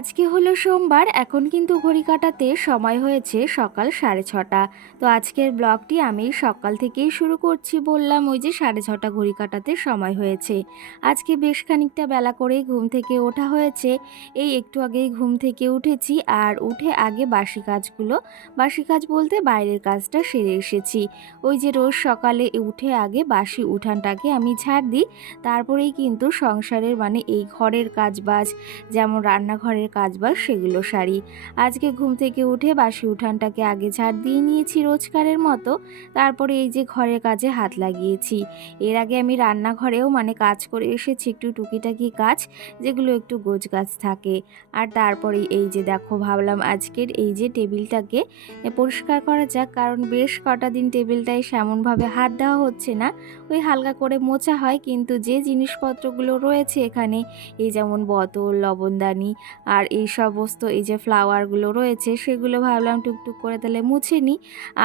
আজকে হলো সোমবার, এখন কিন্তু ঘড়ি কাটাতে সময় হয়েছে সকাল সাড়ে ছটা। তো আজকের ব্লগটি আমি সকাল থেকেই শুরু করছি বললাম, ওই যে সাড়ে ছটা ঘড়ি কাটাতে সময় হয়েছে। আজকে বেশ খানিকটা বেলা করেই ঘুম থেকে ওঠা হয়েছে। এই একটু আগেই ঘুম থেকে উঠেছি আর উঠে আগে বাসি কাজগুলো। বাসি কাজ বলতে বাইরের কাজটা সেরে এসেছি। ওই যে রোজ সকালে উঠে আগে বাসি উঠানটাকে আমি ঝাড় দিই, তারপরেই কিন্তু সংসারের মানে এই ঘরের কাজ বাজ যেমন রান্নাঘরের কাজবাজ সেগুলো সারি। আজকে ঘুম থেকে উঠে বাসি উঠানটাকে আগে ঝাড় দিয়ে নিয়েছি রোজকারের মতো, তারপরে এই যে ঘরের কাজে হাত লাগিয়েছি। এর আগে আমি রান্নাঘরেও মানে কাজ করে এসেছি একটু টুকিটাকি কাজ, যেগুলো একটু গোছ গাছ থাকে। আর তারপরে এই যে দেখো ভাবলাম আজকের এই যে টেবিলটাকে পরিষ্কার করা যাক, কারণ বেশ কটা দিন টেবিলটায় সেমনভাবে হাত দেওয়া হচ্ছে না। ওই হালকা করে মোছা হয়, কিন্তু যে জিনিসপত্রগুলো রয়েছে এখানে, এই যেমন বোতল, লবণদানি আর এই সমস্ত এই যে ফ্লাওয়ারগুলো রয়েছে, সেগুলো ভাবলাম টুকটুক করে তাহলে মুছে নিই।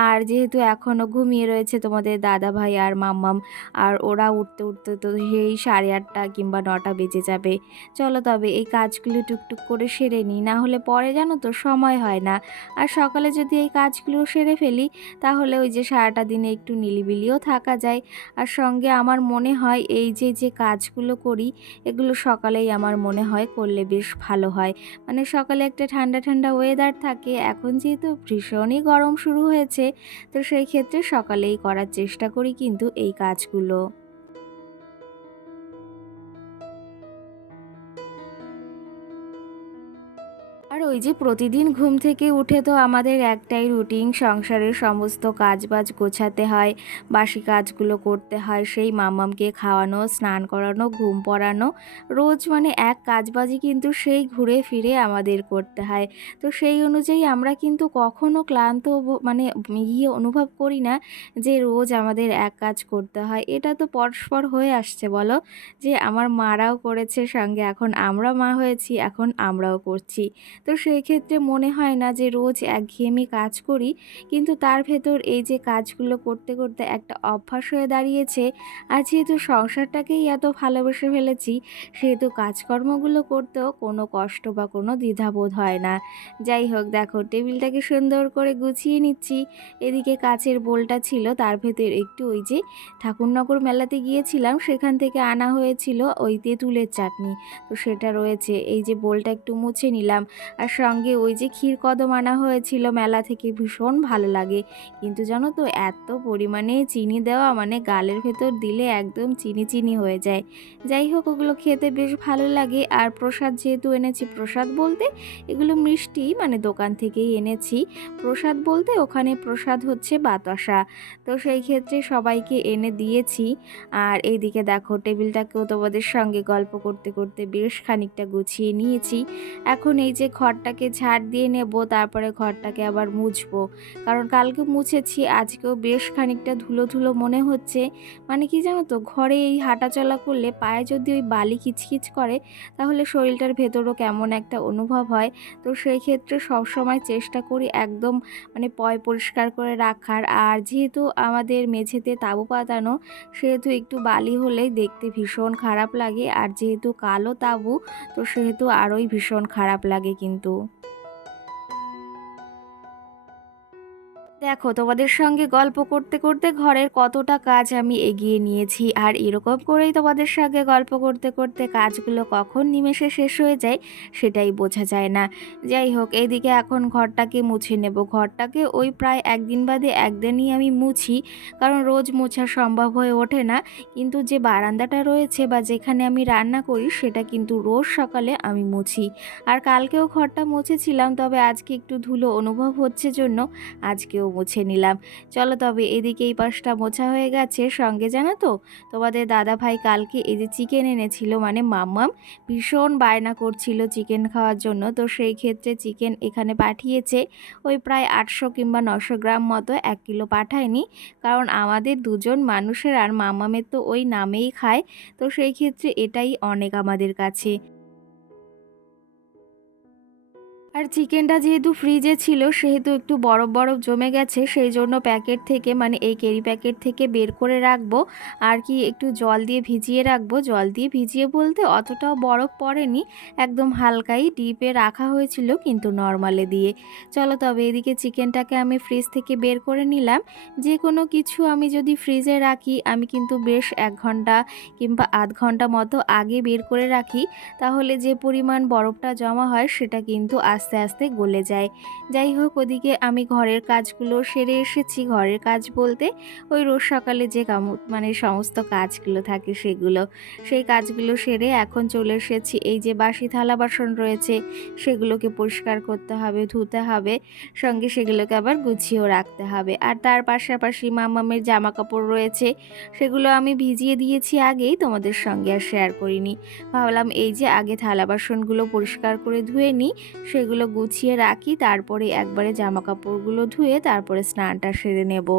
আর যেহেতু এখনও ঘুমিয়ে রয়েছে তোমাদের দাদা ভাই আর মাম্মাম, আর ওরা উঠতে উঠতে তো সেই সাড়ে আটটা কিংবা নটা বেজে যাবে। চলো তবে এই কাজগুলো টুকটুক করে সেরে নিই, না হলে পরে জানো তো সময় হয় না। আর সকালে যদি এই কাজগুলো সেরে ফেলি, তাহলে ওই যে সারাটা দিনে একটু নিলিবিলিও থাকা যায়। আর সঙ্গে আমার মনে হয় এই যে যে কাজগুলো করি, এগুলো সকালেই আমার মনে হয় করলে বেশ ভালো হয়। মানে সকালে একটা ঠান্ডা ঠান্ডা ওয়েদার থাকে, এখন যেহেতু ভীষণই গরম শুরু হয়েছে, তো সেই ক্ষেত্রে সকালেই করার চেষ্টা করি কিন্তু এই কাজগুলো। ওই যে প্রতিদিন ঘুম থেকে উঠে তো আমাদের একটাই রুটিন, সংসারের সমস্ত কাজবাজ গোছাতে হয়, বাসি কাজগুলো করতে হয়, সেই মামামকে খাওয়ানো, স্নান করানো, ঘুম পড়ানো। রোজ মানে এক কাজবাজি কিন্তু সেই ঘুরে ফিরে আমাদের করতে হয়। তো সেই অনুযায়ী আমরা কিন্তু কখনো ক্লান্ত মানে ইয়ে অনুভব করি না যে রোজ আমাদের এক কাজ করতে হয়। এটা তো পরস্পর হয়ে আসছে, বলো? যে আমার মারাও করেছে সঙ্গে, এখন আমরা মা হয়েছি, এখন আমরাও করছি। তো সেই ক্ষেত্রে মনে হয় না যে রোজ একঘেয়েমি কাজ করি, কিন্তু তার ভেতর এই যে কাজগুলো করতে করতে একটা অভ্যাস হয়ে দাঁড়িয়েছে, আর যেহেতু সংসারটাকেই এত ভালোবেসে ফেলেছি, সেহেতু কাজকর্মগুলো করতেও কোনো কষ্ট বা কোনো দ্বিধাবোধ হয় না। যাই হোক, দেখো, টেবিলটাকে সুন্দর করে গুছিয়ে নিচ্ছি। এদিকে কাচের বোলটা ছিল, তার ভেতর একটু ওই যে ঠাকুরনগর মেলাতে গিয়েছিলাম, সেখান থেকে আনা হয়েছিল ওই তেঁতুলের চাটনি। তো সেটা রয়েছে, এই যে বোলটা একটু মুছে নিলাম। আর সঙ্গে ওই যে ক্ষীর কদম আনা হয়েছিল মেলা থেকে ভীষণ ভালো লাগে। কিন্তু জানো তো, এত পরিমাণে চিনি দেওয়া মানে গালের ভেতর দিলে একদম চিনি চিনি হয়ে যায়। যাই হোক, ওগুলো খেতে বেশ ভালো লাগে। আর প্রসাদ যেহেতু এনেছি, প্রসাদ বলতে এগুলো মিষ্টি মানে দোকান থেকেই এনেছি। প্রসাদ বলতে ওখানে প্রসাদ হচ্ছে বাতাসা। তো সেই ক্ষেত্রে সবাইকে এনে দিয়েছি। আর এইদিকে দেখো, টেবিলটাকেও তোমাদের সঙ্গে গল্প করতে করতে বেশ খানিকটা গুছিয়ে নিয়েছি। এখন এই যে ঘর ঘরটাকে ঝাড় দিয়ে নেব, তারপরে ঘরটাকে আবার মুছবো। কারণ কালকে মুছেছি, আজকেও বেশ খানিকটা ধুলো ধুলো মনে হচ্ছে। মানে কি জানো তো, ঘরে এই হাঁটাচলা করলে পায়ে যদি ওই বালি কিচকিচ করে, তাহলে শরীরটার ভেতরও কেমন একটা অনুভব হয়। তো সেই ক্ষেত্রে সবসময় চেষ্টা করি একদম মানে পয় পরিষ্কার করে রাখার। আর যেহেতু আমাদের মেঝেতে তাবু পাতানো, সেহেতু একটু বালি হলেই দেখতে ভীষণ খারাপ লাগে। আর যেহেতু কালো তাবু, তো সেহেতু আরোই ভীষণ খারাপ লাগে কিন্তু। Radu দেখো, তোমাদের সঙ্গে গল্প করতে করতে ঘরের কতটা কাজ আমি এগিয়ে নিয়েছি, আর এরকম করেই তোমাদের সঙ্গে গল্প করতে করতে কাজগুলো কখন নিমেষে শেষ হয়ে যায় সেটাই বোঝা যায় না। যাই হোক এইদিকে এখন ঘরটাকে মুছে নেব। ঘরটাকে ওই প্রায় একদিন বাদে একদিনই আমি মুছি, কারণ রোজ মোছা সম্ভব হয়ে ওঠে না। কিন্তু যে বারান্দাটা রয়েছে বা যেখানে আমি রান্না করি, সেটা কিন্তু রোজ সকালে আমি মুছি। আর কালকেও ঘরটা মুছেছিলাম, তবে আজকে একটু ধুলো অনুভব হচ্ছে জন্য আজকেও মুছে নিলাম। চলো তবে এদিকে এই পাশটা মোছা হয়ে গেছে, সঙ্গে জানো তো, তোমাদের দাদা ভাই কালকে এই যে চিকেন এনেছিল মানে মাম্মাম ভীষণ বায়না করছিল চিকেন খাওয়ার জন্য। তো সেই ক্ষেত্রে চিকেন এখানে পাঠিয়েছে, ওই প্রায় আটশো কিংবা নশো গ্রাম মতো এক কিলো পাঠায়নি। কারণ আমাদের দুজন মানুষের আর মামামের তো ওই নামেই খায়, তো সেই ক্ষেত্রে এটাই অনেক আমাদের কাছে। আর চিকেনটা যেহেতু ফ্রিজে ছিল, সেহেতু একটু বরফ বরফ জমে গেছে, সেই জন্য প্যাকেট থেকে মানে এই কেরি প্যাকেট থেকে বের করে রাখব। আর কি একটু জল দিয়ে ভিজিয়ে রাখব। জল দিয়ে ভিজিয়ে বলতে অতটাও বরফ পড়েনি, একদম হালকাই ডিপে রাখা হয়েছিল, কিন্তু নর্মালে দিয়ে। চলো তবে এদিকে চিকেনটাকে আমি ফ্রিজ থেকে বের করে নিলাম। যে কোনো কিছু আমি যদি ফ্রিজে রাখি, আমি কিন্তু বেশ এক ঘণ্টা কিংবা আধ ঘণ্টা মতো আগে বের করে রাখি, তাহলে যে পরিমাণ বরফটা জমা হয়, সেটা কিন্তু আস্তে আস্তে গলে যায়। যাই হোক, ওদিকে আমি ঘরের কাজগুলো সেরে এসেছি। ঘরের কাজ বলতে ওই রোজ সকালে যে কাম মানে সমস্ত কাজগুলো থাকে সেগুলো, সেই কাজগুলো সেরে এখন চলে এসেছি। এই যে বাসি থালা বাসন রয়েছে, সেগুলোকে পরিষ্কার করতে হবে, ধুতে হবে, সঙ্গে সেগুলোকে আবার গুছিয়েও রাখতে হবে। আর তার পাশাপাশি মামামের জামা কাপড় রয়েছে, সেগুলো আমি ভিজিয়ে দিয়েছি আগেই, তোমাদের সঙ্গে আর শেয়ার করিনি। ভাবলাম এই যে আগে থালা বাসনগুলো পরিষ্কার করে ধুয়ে নিই, সেগুলো গুছিয়ে রাখি তারপরে একবারে জামা কাপড়গুলো ধুয়ে তারপরে স্নানটা সেরে নেব।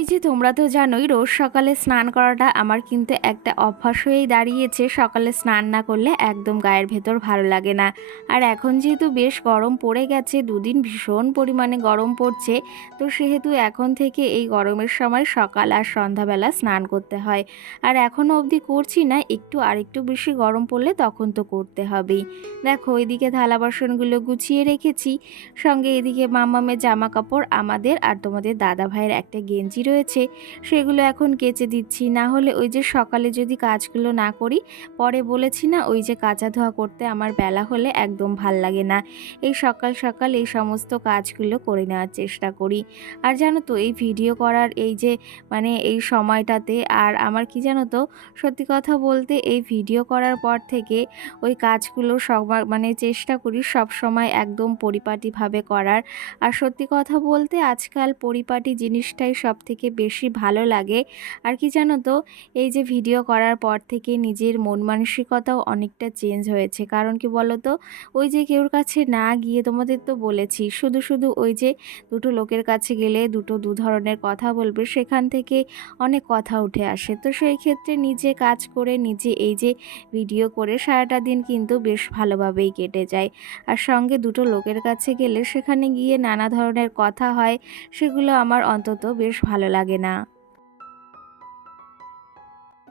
ওই যে তোমরা তো জানোই, রোজ সকালে স্নান করাটা আমার কিন্তু একটা অভ্যাস হয়েই দাঁড়িয়েছে। সকালে স্নান না করলে একদম গায়ের ভেতর ভালো লাগে না। আর এখন যেহেতু বেশ গরম পড়ে গেছে, দুদিন ভীষণ পরিমাণে গরম পড়ছে, তো সেহেতু এখন থেকে এই গরমের সময় সকাল আর সন্ধ্যাবেলা স্নান করতে হয়। আর এখনও অবধি করছি না, একটু আর একটু বেশি গরম পড়লে তখন তো করতে হবেই। দেখো এদিকে থালা বাসনগুলো গুছিয়ে রেখেছি। সঙ্গে এদিকে মামামের জামা কাপড় আমাদের আর তোমাদের দাদা ভাইয়ের একটা গেঞ্জি রয়েছে, সেগুলো এখন কেচে দিচ্ছি। না হলে ওই যে সকালে যদি কাজগুলো না করি, পরে বলেছি না, ওই যে কাঁচা ধোয়া করতে আমার বেলা হলে একদম ভালো লাগে না। এই সকাল সকাল এই সমস্ত কাজগুলো করে নেওয়ার চেষ্টা করি। আর জানো তো, এই ভিডিও করার এই যে মানে এই সময়টাতে আর আমার কি জানো তো, সত্যি কথা বলতে এই ভিডিও করার পর থেকে ওই কাজগুলো সব মানে চেষ্টা করি সব সময় একদম পরিপাটিভাবে করার। আর সত্যি কথা বলতে আজকাল পরিপাটি জিনিসটাই সব থেকে বেশি ভালো লাগে। আর কি জানো তো, এই যে ভিডিও করার পর থেকে নিজের মন মানসিকতাও অনেকটা চেঞ্জ হয়েছে। কারণ কি বলো তো ওই যে কেউর কাছে না গিয়ে তোমাদের তো বলেছি, শুধু শুধু ওই যে দুটো লোকের কাছে গেলে দুটো দু ধরনের কথা বলবে, সেখান থেকে অনেক কথা উঠে আসে। তো সেই ক্ষেত্রে নিজে কাজ করে, নিজে এই যে ভিডিও করে সারাটা দিন কিন্তু বেশ ভালোভাবেই কেটে যায়। আর সঙ্গে দুটো লোকের কাছে গেলে সেখানে গিয়ে নানা ধরনের কথা হয়, সেগুলো আমার অন্তত বেশ ভালো লাগে না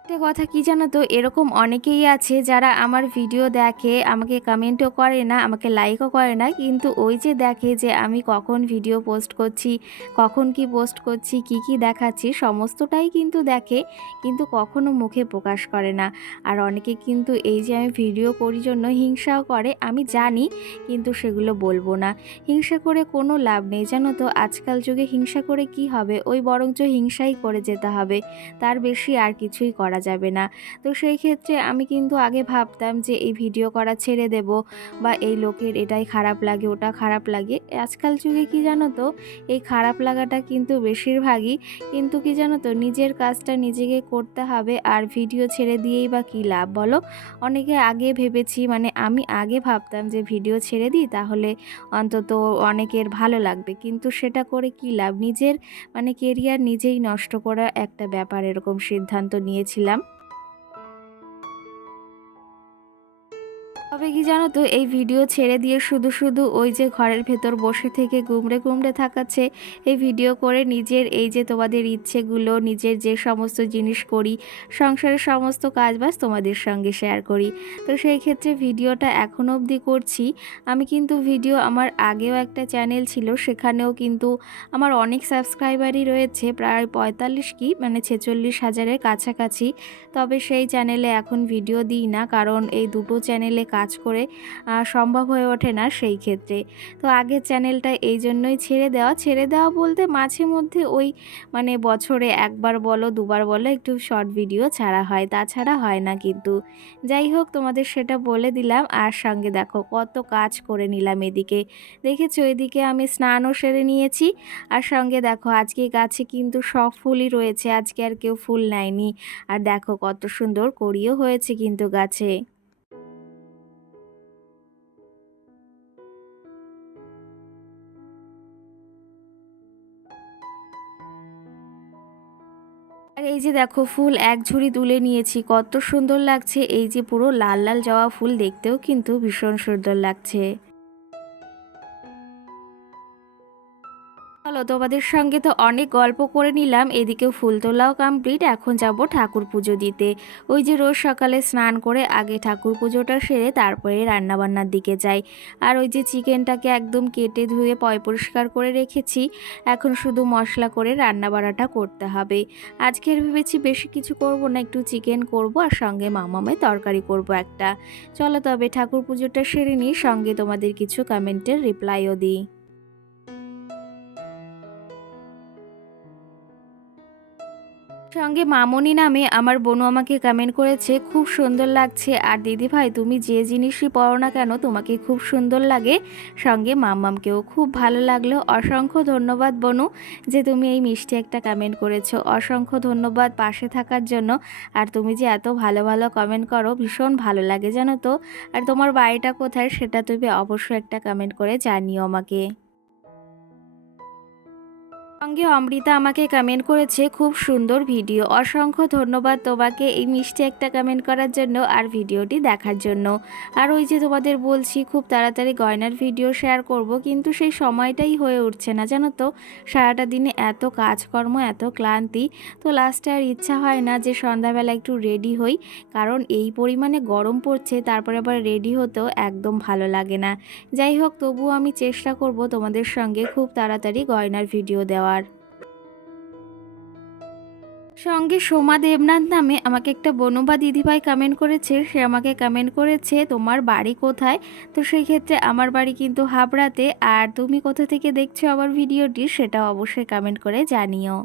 একটা কথা কি জানো তো? এরকম অনেকেই আছে যারা আমার ভিডিও দেখে, আমাকে কমেন্টও করে না, আমাকে লাইকও করে না। কিন্তু ওই যে দেখে যে আমি কখন ভিডিও পোস্ট করছি, কখন কি পোস্ট করছি, কি কি দেখাচ্ছি, সমস্তটাই কিন্তু দেখে, কিন্তু কখনো মুখে প্রকাশ করে না। আর অনেকে কিন্তু এই যে আমি ভিডিও করি জন্য হিংসাও করে, আমি জানি, কিন্তু সেগুলো বলব না। হিংসা করে কোনো লাভ নেই, জানো তো? আজকাল যুগে হিংসা করে কি হবে? ওই বরঞ্চ হিংসাই করে যেতে হবে। তার বেশি আর কিছুই করা যাবে না। তো সেই ক্ষেত্রে আমি কিন্তু আগে ভাবতাম যে এই ভিডিও করা ছেড়ে দেব বা এই লোকের এটাই খারাপ লাগে, ওটা খারাপ লাগে। আজকাল যুগে কি জানো তো, এই খারাপ লাগাটা কিন্তু বেশিরভাগই কিন্তু কি জানো তো, নিজের কাজটা নিজেকে করতে হবে আর ভিডিও ছেড়ে দিয়েই বা কী লাভ বলো? অনেকে আগে ভেবেছি মানে আমি আগে ভাবতাম যে ভিডিও ছেড়ে দিই তাহলে অন্তত অনেকের ভালো লাগবে। কিন্তু সেটা করে কী লাভ? নিজের মানে কেরিয়ার নিজেই নষ্ট করা একটা ব্যাপার, এরকম সিদ্ধান্ত নিয়েছিলাম দিলাম তবে কি জানো তো? এই ভিডিও ছেড়ে দিয়ে শুধু শুধু ওই যে ঘরের ভেতর বসে থেকে গুমড়ে গুমড়ে থাকাচ্ছে। এই ভিডিও করে নিজের এই যে তোমাদের ইচ্ছেগুলো, নিজের যে সমস্ত জিনিস করি, সংসারের সমস্ত কাজবাজ তোমাদের সঙ্গে শেয়ার করি। তো সেই ক্ষেত্রে ভিডিওটা এখনও অবধি করছি। আমি কিন্তু ভিডিও আমার আগেও একটা চ্যানেল ছিল, সেখানেও কিন্তু আমার অনেক সাবস্ক্রাইবারই রয়েছে, প্রায় পঁয়তাল্লিশ কি? মানে ছেচল্লিশ হাজারের কাছাকাছি। তবে সেই চ্যানেলে এখন ভিডিও দিই না, কারণ এই দুটো চ্যানেলে কাজ করে সম্ভব হয়ে ওঠে না সেই ক্ষেত্রে। তো আগের চ্যানেলটা এই জন্যই ছেড়ে দেওয়া। ছেড়ে দেওয়া বলতে মাঝে মধ্যে ওই মানে বছরে একবার বলো, দুবার বলো, একটু শর্ট ভিডিও ছাড়া হয়। তাছাড়া হয় না কিন্তু। যাই হোক, তোমাদের সেটা বলে দিলাম। আর সঙ্গে দেখো, কত কাজ করে নিলাম এদিকে। দেখেছ, এদিকে আমি স্নানও সেরে নিয়েছি। আর সঙ্গে দেখো, আজকে গাছে কিন্তু সব ফুলই রয়েছে। আজকে আর কেউ ফুল নেয়নি। আর দেখো, কত সুন্দর করিও হয়েছে কিন্তু গাছে। এই যে দেখো ফুল, এক ঝুড়ি তুলে নিয়েছি। কত সুন্দর লাগছে। এই যে পুরো লাল লাল যাওয়া ফুল দেখতেও কিন্তু ভীষণ সুন্দর লাগছে। চলো তোমাদের সঙ্গে তো অনেক গল্প করে নিলাম। এদিকে ফুল তোলাও কমপ্লিট এখন যাব ঠাকুর পুজো দিতে। ওই যে রোজ সকালে স্নান করে আগে ঠাকুর পুজোটা সেরে তারপরে রান্নাবান্নার দিকে যাই। আর ওই যে চিকেনটাকে একদম কেটে ধুয়ে পয় পরিষ্কার করে রেখেছি। এখন শুধু মশলা করে রান্না বাড়াটা করতে হবে। আজকের ভেবেছি বেশি কিছু করব না, একটু চিকেন করব আর সঙ্গে মামামে তরকারি করব একটা। চলো তবে ঠাকুর পুজোটা সেরে নিই, সঙ্গে তোমাদের কিছু কমেন্টের রিপ্লাইও দিই। সঙ্গে মামনি নামে আমার বোনু আমাকে কমেন্ট করেছে, খুব সুন্দর লাগছে। আর দিদি ভাই, তুমি যে জিনিসই পড়ো না কেন, তোমাকে খুব সুন্দর লাগে। সঙ্গে মাম্মামকেও খুব ভালো লাগল। অসংখ্য ধন্যবাদ বনু যে তুমি এই মিষ্টি একটা কমেন্ট করেছ। অসংখ্য ধন্যবাদ পাশে থাকার জন্য। আর তুমি যে এত ভালো ভালো কমেন্ট করো, ভীষণ ভালো লাগে জানো তো। আর তোমার বাড়িটা কোথায়, সেটা তুমি অবশ্যই একটা কমেন্ট করে জানিও আমাকে। সঙ্গে অমৃতা আমাকে কমেন্ট করেছে, খুব সুন্দর ভিডিও অসংখ্য ধন্যবাদ তোমাকে এই মিষ্টি একটা কমেন্ট করার জন্য আর ভিডিওটি দেখার জন্য। আর ওই যে তোমাদের বলছি, খুব তাড়াতাড়ি গয়নার ভিডিও শেয়ার করব, কিন্তু সেই সময়টাই হয়ে উঠছে না, জানো তো? সারাটা দিনে এত কাজকর্ম, এত ক্লান্তি। তো লাস্টে আর ইচ্ছা হয় না যে সন্ধ্যাবেলা একটু রেডি হই, কারণ এই পরিমাণে গরম পড়ছে, তারপরে আবার রেডি হতেও একদম ভালো লাগে না। যাই হোক, তবুও আমি চেষ্টা করব তোমাদের সঙ্গে খুব তাড়াতাড়ি গয়নার ভিডিও দেওয়ার সঙ্গে সোমা দেবনাথ নামে আমাকে একটা বনবা দিদিভাই কমেন্ট করেছে। সে আমাকে কমেন্ট করেছে, তোমার বাড়ি কোথায়? তো সেই ক্ষেত্রে আমার বাড়ি কিন্তু হাবড়াতে। আর তুমি কোথা থেকে দেখছ আমার ভিডিওটি সেটা অবশ্যই কমেন্ট করে জানিও।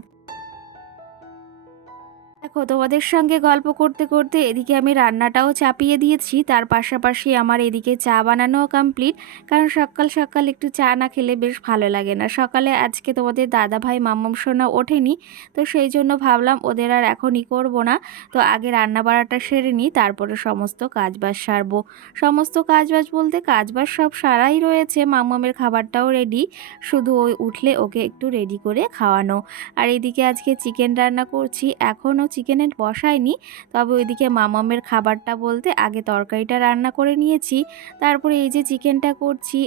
দেখো, তোমাদের সঙ্গে গল্প করতে করতে এদিকে আমি রান্নাটাও চাপিয়ে দিয়েছি। তার পাশাপাশি আমার এদিকে চা বানানোও কমপ্লিট কারণ সকাল সকাল একটু চা না খেলে বেশ ভালো লাগে না। সকালে আজকে তোমাদের দাদা ভাই মাম্মাম সোনা ওঠেনি। তো সেই জন্য ভাবলাম ওদের আর এখনই করব না। তো আগে রান্না বাড়াটা সেরে নিই, তারপরে সমস্ত কাজবাজ সারবো। সমস্ত কাজবাজ বলতে কাজবাজ সব সারাই রয়েছে। মাম্মামের খাবারটাও রেডি শুধু ওই উঠলে ওকে একটু রেডি করে খাওয়ানো। আর এদিকে আজকে চিকেন রান্না করছি। এখনও চিকেনের বসাইনি তবে ওইদিকে মামামের খাবারটা বলতে আগে তরকারিটা রান্না করে নিয়েছি। তারপরে এই যে চিকেনটা করছি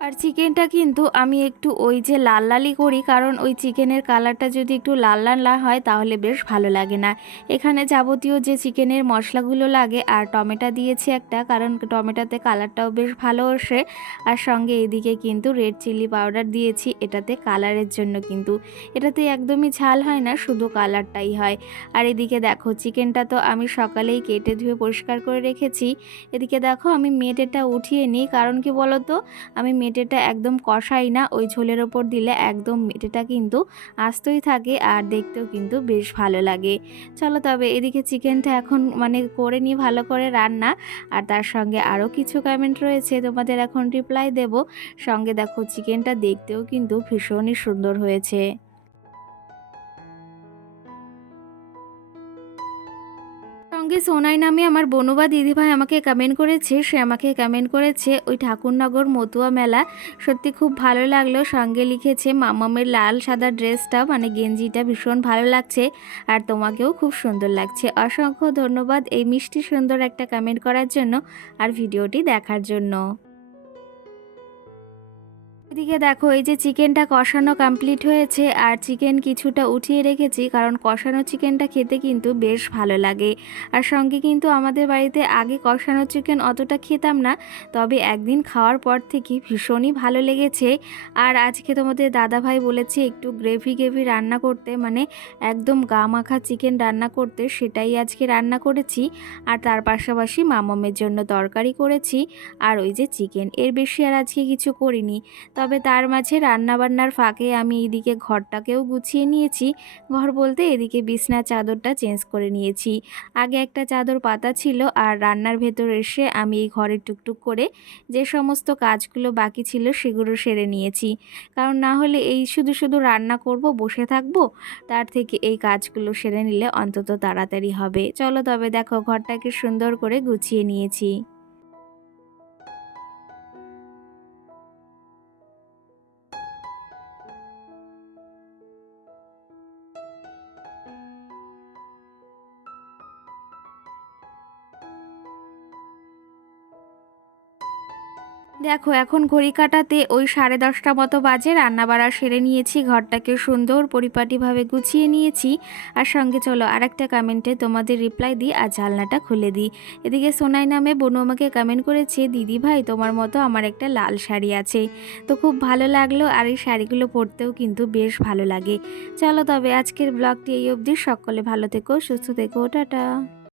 আর চিকেনটা কিন্তু আমি একটু ওই যে লাল লালই করি, কারণ ওই চিকেনের কালারটা যদি একটু লাল লাল না হয় তাহলে বেশ ভালো লাগে না। এখানে যাবতীয় যে চিকেনের মশলাগুলো লাগে, আর টমেটো দিয়েছি একটা, কারণ টমেটোতে কালারটাও বেশ ভালো আসে। আর সঙ্গে এদিকে কিন্তু রেড চিলি পাউডার দিয়েছি, এটাতে কালারের জন্য কিন্তু। এটাতে একদমই ঝাল হয় না, শুধু কালারটাই হয়। আর এদিকে দেখো, চিকেনটা তো আমি সকালেই কেটে ধুয়ে পরিষ্কার করে রেখেছি। এদিকে দেখো, আমি মেটেটা উঠিয়ে নিই, কারণ কি বলো তো আমি মেটেটা একদম কষাই না, ওই ঝোলের ওপর দিলে একদম মেটেটা কিন্তু আস্তই থাকে আর দেখতেও কিন্তু বেশ ভালো লাগে। চলো তবে এদিকে চিকেনটা এখন মানে করে নিই ভালো করে রান্না। আর তার সঙ্গে আরও কিছু কমেন্ট রয়েছে, তোমাদের এখন রিপ্লাই দেব। সঙ্গে দেখো, চিকেনটা দেখতেও কিন্তু ভীষণই সুন্দর হয়েছে। সোনাই নামে আমার বনুবা দিদিভাই আমাকে কমেন্ট করেছে, সে আমাকে কমেন্ট করেছে, ওই ঠাকুরনগর মতুয়া মেলা। সত্যি খুব ভালো লাগল, সঙ্গে লিখেছে, মামামের লাল সাদা ড্রেসটা মানে গেঞ্জিটা ভীষণ ভালো লাগছে, আর তোমাকেও খুব সুন্দর লাগছে। অসংখ্য ধন্যবাদ এই মিষ্টি সুন্দর একটা কমেন্ট করার জন্য, আর ভিডিওটি দেখার জন্য। এদিকে দেখো, এই যে চিকেনটা কষানো কমপ্লিট হয়েছে আর চিকেন কিছুটা উঠিয়ে রেখেছি কারণ কষানো চিকেনটা খেতে কিন্তু বেশ ভালো লাগে। আর সঙ্গে কিন্তু আমাদের বাড়িতে আগে কষানো চিকেন অতটা খেতাম না, তবে একদিন খাওয়ার পর থেকে ভীষণই ভালো লেগেছে। আর আজকে তোমাদের দাদাভাই বলেছে একটু গ্রেভি গ্রেভি রান্না করতে মানে একদম গা মাখা চিকেন রান্না করতে, সেটাই আজকে রান্না করেছি। আর তার পাশাপাশি মামামের জন্য তরকারি করেছি, আর ওই যে চিকেন। এর বেশি আর আজকে কিছু করিনি। তবে তার মাঝে রান্নাবান্নার ফাঁকে আমি এদিকে ঘরটাকেও গুছিয়ে নিয়েছি। ঘর বলতে এদিকে বিছনার চাদরটা চেঞ্জ করে নিয়েছি। আগে একটা চাদর পাতা ছিল আর রান্নার ভেতর এসে আমি এই ঘরে টুকটুক করে যে সমস্ত কাজগুলো বাকি ছিল সেগুলো সেরে নিয়েছি। কারণ না হলে এই শুধু শুধু রান্না করব, বসে থাকব, তার থেকে এই কাজগুলো সেরে নিলে অন্তত তাড়াতাড়ি হবে। চলো তবে দেখো ঘরটাকে সুন্দর করে গুছিয়ে নিয়েছি। দেখো, এখন ঘড়ি কাটাতে ওই সাড়ে দশটা মতো বাজে, রান্নাবাড়া সেরে নিয়েছি, ঘরটাকে সুন্দর পরিপাটিভাবে গুছিয়ে নিয়েছি। আর সঙ্গে চলো, আরেকটা কমেন্টে তোমাদের রিপ্লাই দিই আর জানলাটা খুলে দিই। এদিকে সোনাই নামে বনু আমাকে কমেন্ট করেছে, দিদি ভাই, তোমার মতো আমার একটা লাল শাড়ি আছে। তো খুব ভালো লাগল আর এই শাড়িগুলো পরতেও কিন্তু বেশ ভালো লাগে। চলো তবে আজকের ব্লগটি এই অবধি। সকলে ভালো থেকো, সুস্থ থেকো, টাটা।